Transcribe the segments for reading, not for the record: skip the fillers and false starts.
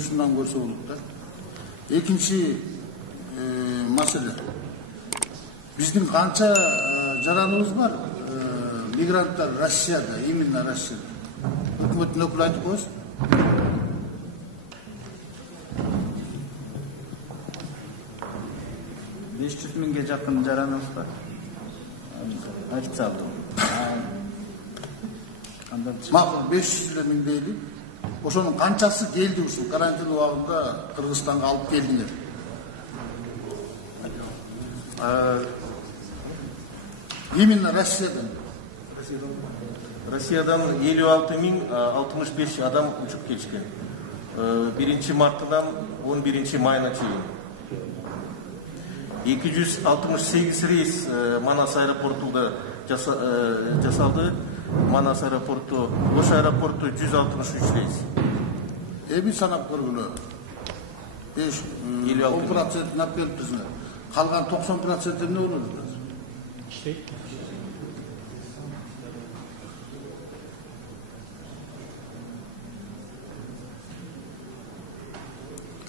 Şundan görse bulup da. İkinci mesele. Bizim kança jaranımız var. Migrantlar Rusya'da, именно Rusya'da. Hükümetin okulu aytıp koysun. $500.000'ge jakın jaranımız var. Ofitsialda. Makul 500.000 değil. Oşonun kançası geldi uşul karantin ubagында Kırgızстанга alıp geldiler. Именно Rusya'dan. Rusya'dan 56.065 adam uçup geçken. 1 Mart'tan 11 mayına çeyin. 268 reis Manas aeroportunda жасалды. Manas aeroportu, Oş aeroportu 163 reis. Bir sanap görgülü. 10% nap gelip bizine. Kalgan 90% ne olur?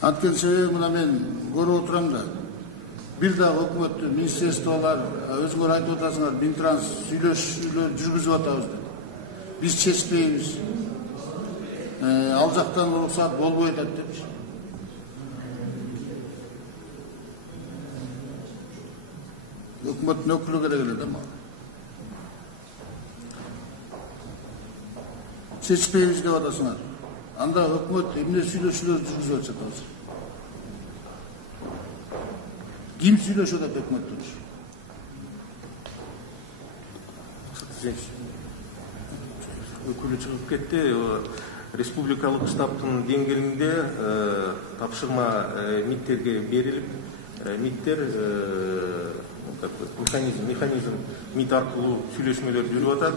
Atken sebebi buna ben görüp oturam da. Bir daha hükümet, ministerstvolar, özgür aytып otasыңар, Bintrans süйлөшүүлөр жүргүзүп атабыз деп. Biz чечпейбиz. Ал жактан уруксат болбой атат деп. Hükümetin ökülü керек эле да ма. Чечпейбиz деп атасыңар. Анда hükümet эмне süйлөшүүлөр жүргүзүп атат азыр. Kim söylüyor da hükümettir? Ökülü çıkıp gitti. Республикалык штабтын деңгээлинде тапшырма МИДтерге берилип, МИДтер механизм МИД аркылуу сүйлөшмөлөр жүрүп атат.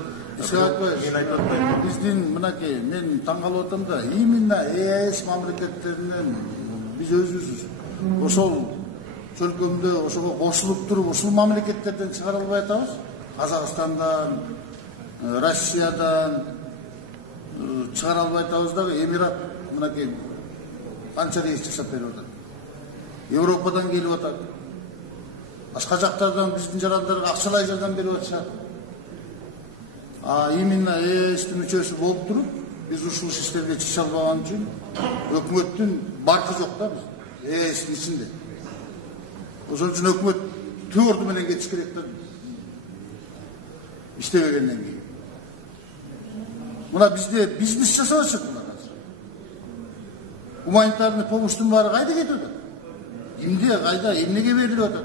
Мен айтып атпайм. Биздин мынакей мен таң калып атам да, именно ЕАЭС мамлекеттеринен биз өзүбүз ошол өлкөмдө ошого кошулуп туруп ушул мамлекеттерден чыгара албай атабыз. Казакстандан, Россиядан чыгара албай атабыз дагы. Эмират мынакей канча рейс жасап берип атат. Европадан келип атат. Башка жактардан биздин жарандарга акчалай жардам берип атышат. Именно ЕСтин мүчөсү болуп туруп, биз ушул иштерге чыга албаган үчүн өкмөттүн баркы жок да биз ЕСтин ичинде. Ошол үчүн өкмөт төөрдү менен кетиш керек да. İştebegenden keyin. Muna bizde biznes жасап атышат мына азыр. Гуманитарный помощтун баары кайда кетип атат? Кимге, кайда, эмнеге берилип атат?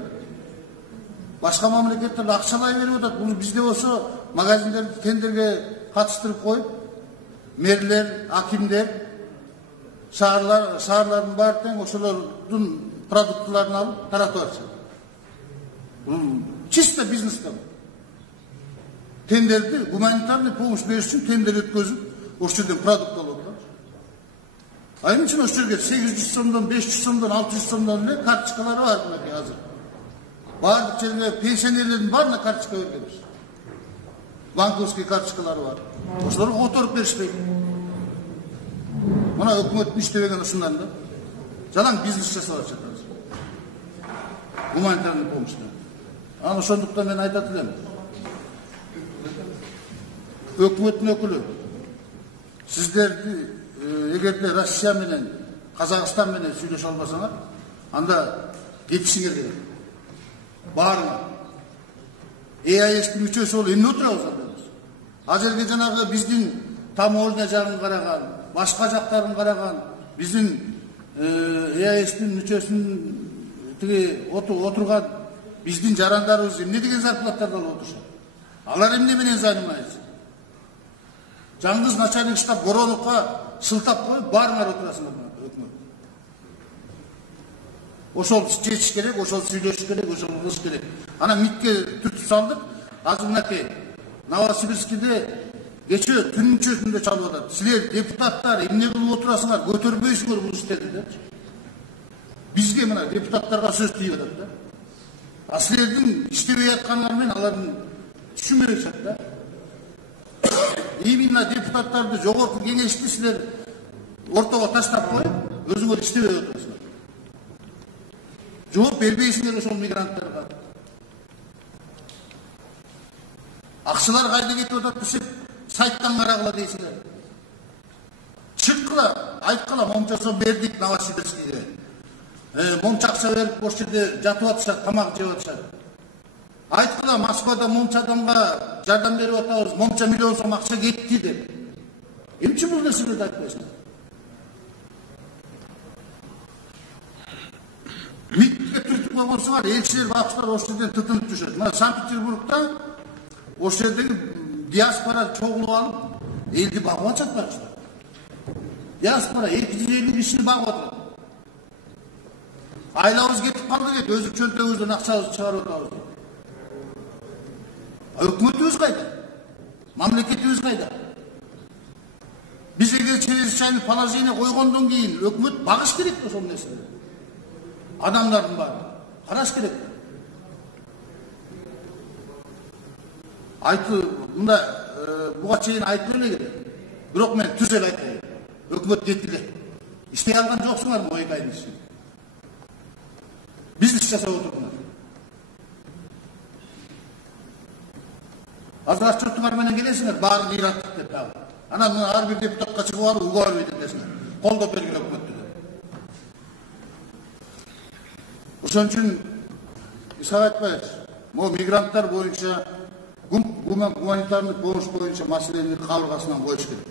Башка мамлекеттер акчалай берип атат. Бул бизде болсо магазиндерди тендерге катыштырып коюп, мэрлер, акимдер, шаарлардын баары тең ошолордун продуктларын алып таратып атышат. Бул чисто бизнес да. Тендерди, гуманитарный помощь бериш үчүн тендер өткөзүп, ошол жерден продукт алып атат. Айнын үчүн ошол жерге 800 сомдон, 500 сомдон, 600 сомдон эле карточкалары бар мынакей азыр. Баардык жерге пенсионерлердин баарына карточка беребиз. Банковский карточкалары бар. Ошолорго которуп беришпейт. Мына өкмөттүн иштебеген ушундан да. Жалаң бизнес жасап атышат азыр. Гуманитарный помощьтан. Аны ошондуктан мен айтат элем. Өкмөттүн өкүлү, сиздерди эгерде Россия менен, Казакстан менен сүйлөшө албасаңар, анда кетишиңер керек. Баарыңар. ЕАЭСтин мүчөсү болуп эмне отурабыз анда биз? Азыркы жанагы биздин таможня жагын караган, башка жактарын караган, биздин ЕАЭСтин мүчөсүн тиги отурган биздин жарандарыбыз эмне деген зарплаттарды алып отурушат? Алар эмне менен занимается? Жаңгыз начальник штаб Вороновго шылтап коюп, баарыңар отурасыңар өкмөт. Ошол чечиш керек, ошол сүйлөшүш керек, ошол кылыш керек. Ана МИДке түртүп салдык. Азыр мынакей Новосибирскиде кече түнүн чөзүндө чалып атат. Силер депутаттар эмне кылып отурасыңар, көтөрбөйсүңөр бул иштерди деп. Бизге мына депутаттарга сөз тийип атат да. Силердин иштебей аткандар менен алардын түшүнбөй атышат да. Именно депутаттарды жогорку кеңешти силер ортого таштап коюп, Өзүңөр иштебей отурасыңар. Жооп бербейсиңер ошол мигранттарга. Акчалар кайда кетип атат десек, сайттан карагыла дейсиңер. Чыккыла, айткыла, момчосо бердик Новосибирскиге. Момча акча берип бош жерде жатып атышат, тамак жеп атышат. Айткыла, Москвада момча адамга жардам берип атабыз, момча миллион сом акча кетти деп. Эмче бул нерселерди айтпайсыңар? Митинге түртүп койгонсуңар, элчилер, бакчылар ошол жерден тытынып түшөт. Мына Санкт-Петербургда ошол жердеги диаспора чогулуп алып, элди багып атышат бакчылар. Диаспора 250 кишини багып атат. Айлабыз кетип калды дейт, өзү чөнтөгүбүздөн акчабызды чыгарып атабыз дейт. Өкмөтүбүз кайда? Мамлекетибиз кайда? Биз эгер чрезвычайный положение койгондон кийин өкмөт багыш керек ошол нерсени. Адамдардын баары караш керек. Мында буга чейин айтып эле керек. Бирок мен түз эле айтайын. Өкмөт кетти. Иштей алган жоксуңарбы 2 айдын ичинде? Бизнес жасап отурдуңар. Азыр отчеттуңар менен келесиңер, баарын ыйраттык деп дагы. Анан ар бир депутатка чыгып алып, угар бергенсиңер. Колдоп берген өкмөттү. Ошон үчүн Исак Айтбаев, могу мигранттар боюнча гуманитардык помощь боюнча маселени кабыргасынан коюш керек.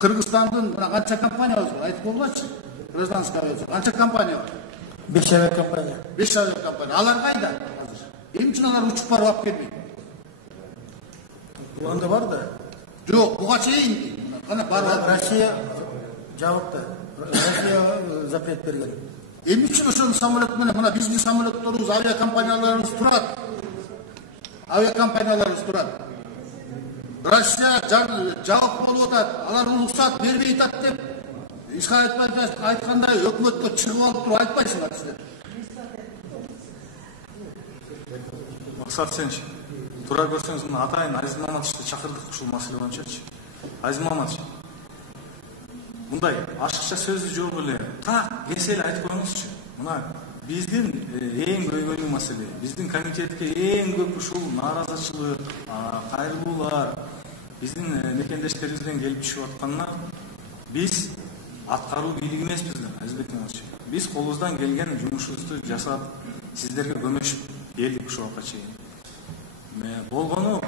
Кыргызстандын мына канча компаниябыз бар, айтып болбойчу? Гражданская авиация. Канча компания бар? 5 авиакомпания. 5 авиакомпания. Алар кайда азыр? Эмне үчүн алар учуп барып алып келбейт? Анда бар да. Жок, буга чейин кана бар. Россия жабыкты. Россия запрет берген. Эмне үчүн ошол самолет менен мына биздин самолетторубуз, авиакомпанияларыбыз турат. Авиакомпанияларыбыз турат. Россия жабык болуп атат, алар уруксат бербей атат деп Исак Айтбаев айткандай өкмөткө чыгып алып туруп айтпайсыңар сиздер. Максат сенчи туура көрсөңүз мына атайын Азиз Маматовичти чакырдык ушул маселе боюнчачы. Азиз Маматович, мындай ашыкча сөзү жок эле так кесе эле айтып коюңузчу. Мына биздин эң көйгөйлүү маселе, биздин комитетке эң көп ушул нааразычылык, кайрылуулар биздин мекендештерибизден келип түшүп атканына биз аткаруу бийлиги эмеспиз да, Азизбек Маматович. Биз колубуздан келген жумушубузду жасап, сиздерге көмөшүп келдик ушул вакытка чейин. Болгону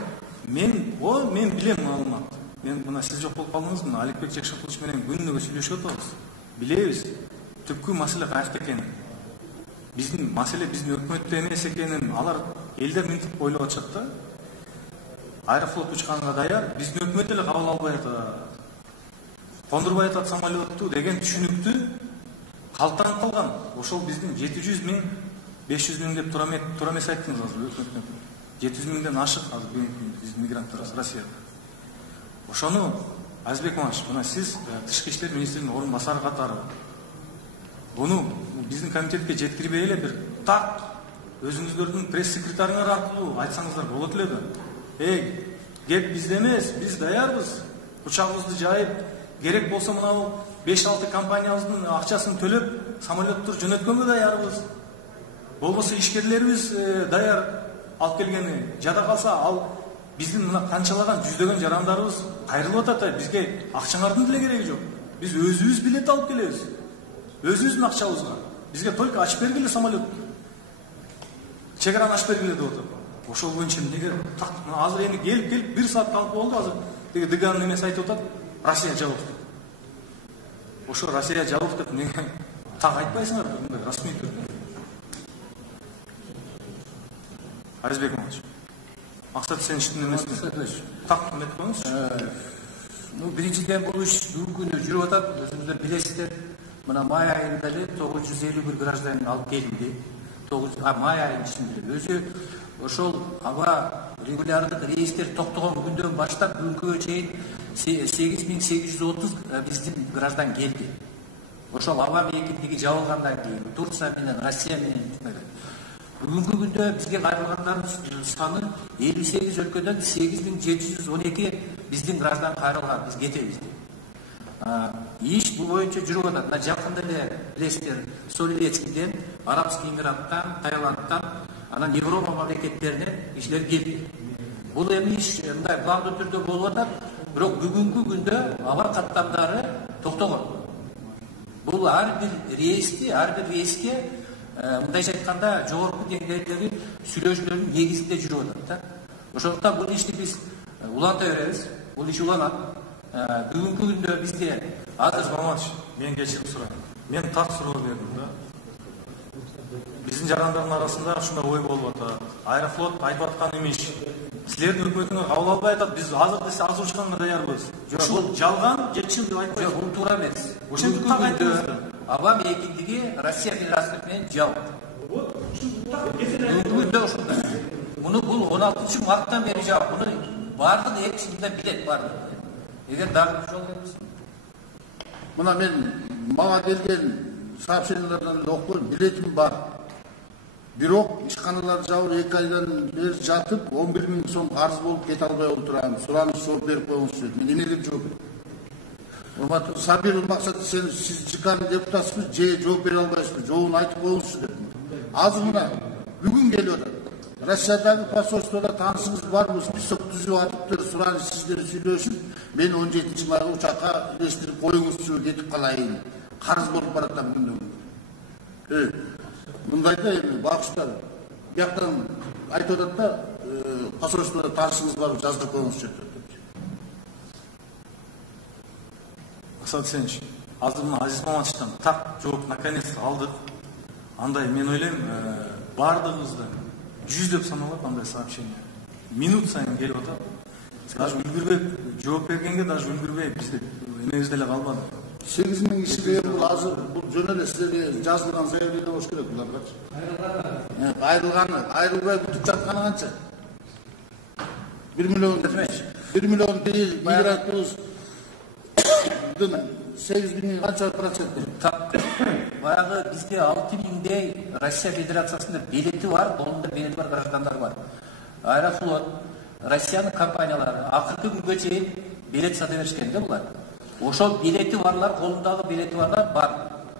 мен билем маалыматты. Мен мына сиз жок болуп калдыңыз, мына Аликбек Жакшапулович менен күнүгө сүйлөшүп атабыз. Билебиз, түпкү маселе каякта экенин. Биздин маселе биздин өкмөттө эмес экенин алар элдер мынтип ойлоп атышат да. Аэрофлот учканга даяр, биздин өкмөт эле кабыл албай атат. Кондурбай атат самолетту деген түшүнүктү калтыранып калган. Ошол биздин 700 миң, 500 миң деп тура эмес айттыңыз азыр өкмөттөн. 700 миңден ашык азыр биздин мигранттар Россияда. Ошону Азизбек Маматович, мына сиз тышкы иштер министринин орун басары катары буну биздин комитетке жеткирбей эле бир так өзүңүздөрдүн пресс-секретарыңар аркылуу айтсаңыздар болот эле да. Кеп бизде эмес, биз даярбыз. Учагыбызды жайып, керек болсо мына 5-6 компаниябыздын акчасын төлөп, самолеттор жөнөткөнгө даярбыз. Болбосо ишкерлерибиз даяр алып келгени. Жада калса ал биздин мына канчалаган жүздөгөн жарандарыбыз кайрылып атат. Бизге акчаңардын деле кереги жок. Биз өзүбүз билет алып келебиз. Өзүбүздүн акчабызга. Бизге только ачып бергиле самолет. Чегараны ачып бергиле деп атат. Ошол боюнча эмнеге так азыр эми келип 1 саат калып болду азыр. Деге ДГАнын эмеси айтып атат, Россия жабык деп. Ошо Россия жабык деп эмнеге так айтпайсыңар мындай расмий түрдө. Азизбек Маматович, Максат сен иштин эмесин так эметип коюңузчу. Биринчиден бул иш бүгүнкү күнү жүрүп атат, өзүңүздөр билесиздер. Мына май айында эле 951 гражданин алып келинди. Май айынын ичинде өзү ошол аба регулярдык рейстер токтогон күндөн баштап бүгүнкүгө чейин 8830 биздин граждан келди. Ошол аба мейкиндиги жабылгандан кийин Турция менен Россия менен бүгүнкү күндө бизге кайрылгандардын саны 58 өлкөдөн 8712 биздин граждан кайрылган, биз кетебиз. Иш бул боюнча жүрүп атат. Мына жакында эле билесиздер, Солилецкиден, Арабский Эмираттан, Таиландтан, анан Европа мамлекеттеринен кишилер келди. Бул эми иш мындай пландуу түрдө болуп атат, бирок бүгүнкү күндө алар каттамдары токтогон. Бул ар бир рейске мындайча айтканда жогорку деңгээлдеги сүйлөшүүлөрдүн негизинде жүрүп атат да. Ошондуктан бул ишти биз уланта беребиз. Бул иш уланат. Бүгүнкү күндө бизде Азиз Маматович, мен кечирим сурайм. Мен так суроо бердим да. Биздин жарандардын арасында ушундай ой болуп атат. Аэрофлот айтып аткан эмес. Силердин өкмөтүңөр кабыл албай атат. Биз азыр десе азыр учканга даярбыз. Ушул жалган же чын деп айтпайбыз. бул туура эмес. Ошентип Бүгүнкү так айтыңыз күндө да. Авам эркиндиги Россия Федерациясы менен жабык. Бүгүнкү күндө ошондой. Муну бул 16-марттан бери жабык. Муну бардык эки киши билет бардык. Эгер дагы жол берсе. Мына мен мага келген сообщениялардан окуп билетим бар. Бирок ишканалар жабылып 2 айдан бери жатып 11 000 сом карыз болуп кете албай отурам. Сураныш жооп берип коюңузчу. Мен эмне деп жооп берем? Урматтуу Сабиров Максат, сиз ЖКнын депутатысыз, же жооп бере албайсызбы? Жообун айтып коюңузчу деп. Азыр мына бүгүн келип атат. Россиядагы посольствода таанышыңыз барбы? Список түзүп атыптыр, сураныш сиздер сүйлөшүп, мен 17-майга учакка илештирип коюңузчу, кетип калайын. Карыз болуп баратам күндөн. Мындай да эми багыштар бияктан айтып атат да, посольствода таанышыңыз барбы, жаздырып коюңузчу деп. Асад Сенч, азыр мына Азиз Маматовичтан так жооп наконец-то алдык. Андай мен ойлойм, бардыгыбызда 100 деп саналат андай сообщение. Минут сайын келип атат. Даже үлгүрбөй жооп бергенге даже үлгүрбөй бизде эмебиз деле калбады. 8 000 кишиге бул азыр бул жөн эле силерге жазылган заявление болуш керек буларга. Айрылбай бүтүп жатканы канча? 1 миллион демеш. 1 миллион değil мигрантыбыз 8 000 канча процент? Баягы бизде 6 000дей Россия Федерациясында билети бар, колунда билети бар граждандар бар. Аэрофлот, Россиянын компаниялары акыркы күнгө чейин билет сата беришкен да булар. Ошол билети барлар, колундагы билети барлар бар.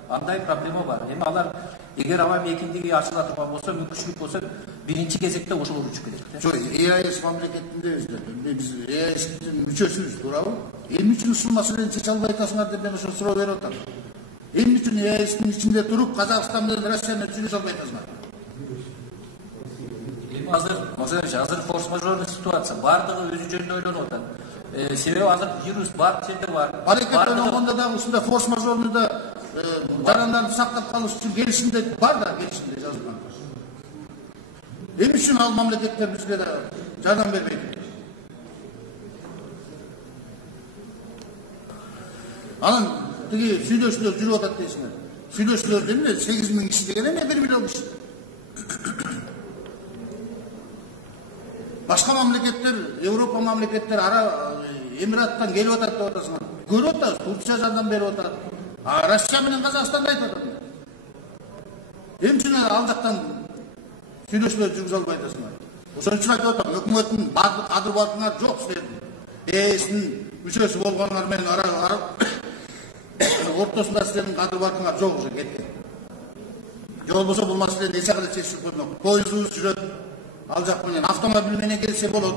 Андай проблема бар. Эми алар эгер авам эркиндиги ачыла турган болсо, мүмкүнчүлүк болсо, биринчи кезекте ошол учуп келет. Жок, ЕАЭС мамлекетиндебиз. Биз ЕАЭСтин мүчөсүбүз, туурабы? Эмне үчүн ушул маселени чече албай атасыңар деп мен ошол суроо берип атам. Эмне үчүн ЕАЭСтин ичинде туруп, Казакстан менен Россия менен сүйлөшө албай атасыңар? Азыр форс-мажорный ситуация. Бардыгы өзү жөнүндө ойлонуп атат. Себеби азыр вирус бар, жерде бар. Аракет ойлонгондо дагы ушундай форс-мажорныйда жарандарды сактап калыш үчүн келишимде бар да, келишимде жазылган. Эмне үчүн ал мамлекеттер бизге да жардам бербейт? Анан тиги сүйлөшүүлөр жүрүп атат дейсиңер. Сүйлөшүүлөр эмне? 8 000 киши деген эмне 1 миллион киши? Башка мамлекеттер, Европа мамлекеттер, Эмираттан келип атат деп атасыңар. Көрүп атабыз, Турция жардам берип атат. Россия менен Казакстан айтып атат. Эмне үчүн ал жактан сүйлөшүүлөр жүргүзө албай атасыңар? Ошон үчүн айтып атам, өкмөттүн бардык кадыр баркыңар жок силердин. ЕСтин мүчөсү болгоңар менен ортосунда силердин кадыр баркыңар жок уже кетти. Же болбосо бул маселени эч жагы чечип коймок. Поездубуз жүрөт. Ал жак менен автомобиль менен келсе болот,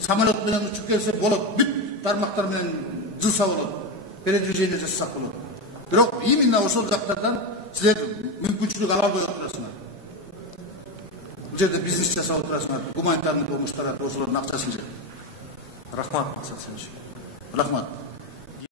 самолет менен учуп келсе болот, бүт тармактар менен жылса болот, передвижение жасасак болот. Бирок именно ошол жактардан силер мүмкүнчүлүк ала албай отурасыңар. Бул жерде бизнес жасап отурасыңар, гуманитарный помощь таратып ошолордун акчасын жеп. Рахмат, Асад Сенч. Рахмат.